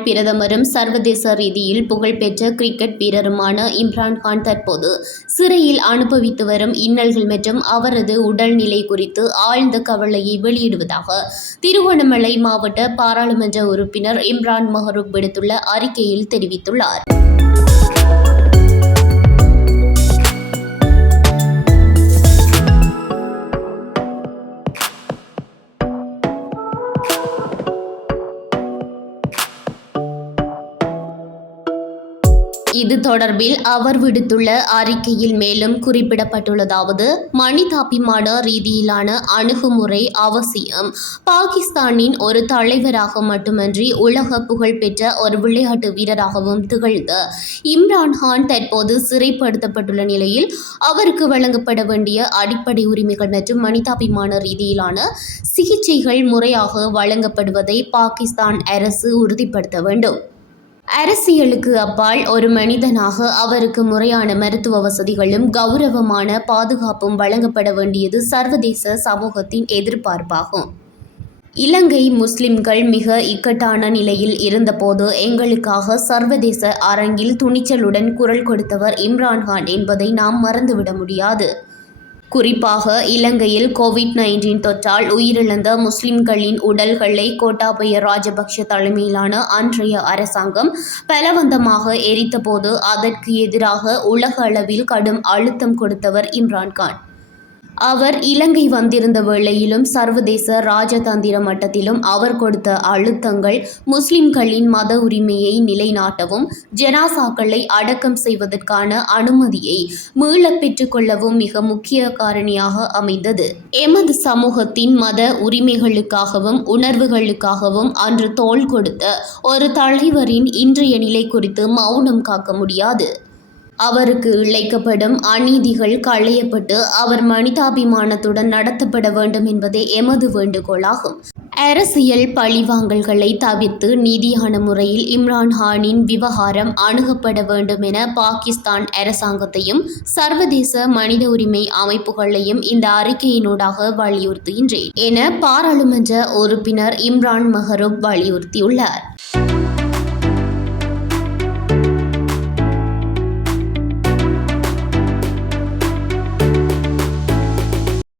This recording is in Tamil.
முன்னாள் பிரதமரும் சர்வதேச ரீதியில் புகழ்பெற்ற கிரிக்கெட் வீரருமான இம்ரான்கான் தற்போது சிறையில் அனுபவித்து வரும் இன்னல்கள் மற்றும் அவரது உடல்நிலை குறித்து ஆழ்ந்த கவலையை வெளியிடுவதாக திருகோணமலை மாவட்ட பாராளுமன்ற உறுப்பினர் இம்ரான் மஹ்ரூப் விடுத்துள்ள அறிக்கையில் தெரிவித்துள்ளார். இது தொடர்பில் அவர் விடுத்துள்ள அறிக்கையில் மேலும் குறிப்பிடப்பட்டுள்ளதாவது, மனிதாபிமான ரீதியிலான அணுகுமுறை அவசியம். பாகிஸ்தானின் ஒரு தலைவராக மட்டுமன்றி உலக புகழ்பெற்ற ஒரு விளையாட்டு வீரராகவும் திகழ்ந்த இம்ரான்கான் தற்போது சிறைப்படுத்தப்பட்டுள்ள நிலையில் அவருக்கு வழங்கப்பட வேண்டிய அடிப்படை உரிமைகள் மற்றும் மனிதாபிமான ரீதியிலான சிகிச்சைகள் முறையாக வழங்கப்படுவதை பாகிஸ்தான் அரசு உறுதிப்படுத்த வேண்டும். அரசியலுக்கு அப்பால் ஒரு மனிதனாக அவருக்கு முறையான மருத்துவ வசதிகளும் கௌரவமான பாதுகாப்பும் வழங்கப்பட வேண்டியது சர்வதேச சமூகத்தின் எதிர்பார்ப்பாகும். இலங்கை முஸ்லிம்கள் மிக இக்கட்டான நிலையில் இருந்தபோது எங்களுக்காக சர்வதேச அரங்கில் துணிச்சலுடன் குரல் கொடுத்தவர் இம்ரான்கான் என்பதை நாம் மறந்துவிட முடியாது. குறிப்பாக இலங்கையில் கோவிட்-19 தொற்றால் உயிரிழந்த முஸ்லிம்களின் உடல்களை கோட்டாபய ராஜபக்ஷ தலைமையிலான அன்றைய அரசாங்கம் பலவந்தமாக எரித்தபோது அதற்கு எதிராக உலக அளவில் கடும் அழுத்தம் கொடுத்தவர் இம்ரான்கான். அவர் இலங்கை வந்திருந்த வேளையிலும் சர்வதேச ராஜதந்திர மட்டத்திலும் அவர் கொடுத்த அழுத்தங்கள் முஸ்லிம்களின் மத உரிமையை நிலைநாட்டவும் ஜனாசாக்களை அடக்கம் செய்வதற்கான அனுமதியை மீளப் பெற்றுக் கொள்ளவும் மிக முக்கிய காரணியாக அமைந்தது. எமது சமூகத்தின் மத உரிமைகளுக்காகவும் உணர்வுகளுக்காகவும் அன்று தோள் கொடுத்த ஒரு தலைவரின் இன்றைய நிலை குறித்து மௌனம் காக்க முடியாது. அவருக்கு இழைக்கப்படும் அநீதிகள் களையப்பட்டு அவர் மனிதாபிமானத்துடன் நடத்தப்பட வேண்டும் என்பதே எமது வேண்டுகோளாகும். அரசியல் பழிவாங்கல்களை தவிர்த்து நீதியான முறையில் இம்ரான்கானின் விவகாரம் அணுகப்பட வேண்டும் என பாகிஸ்தான் அரசாங்கத்தையும் சர்வதேச மனித உரிமை அமைப்புகளையும் இந்த அறிக்கையினூடாக வலியுறுத்துகின்றேன் என பாராளுமன்ற உறுப்பினர் இம்ரான் மஹ்ரூப் வலியுறுத்தியுள்ளார்.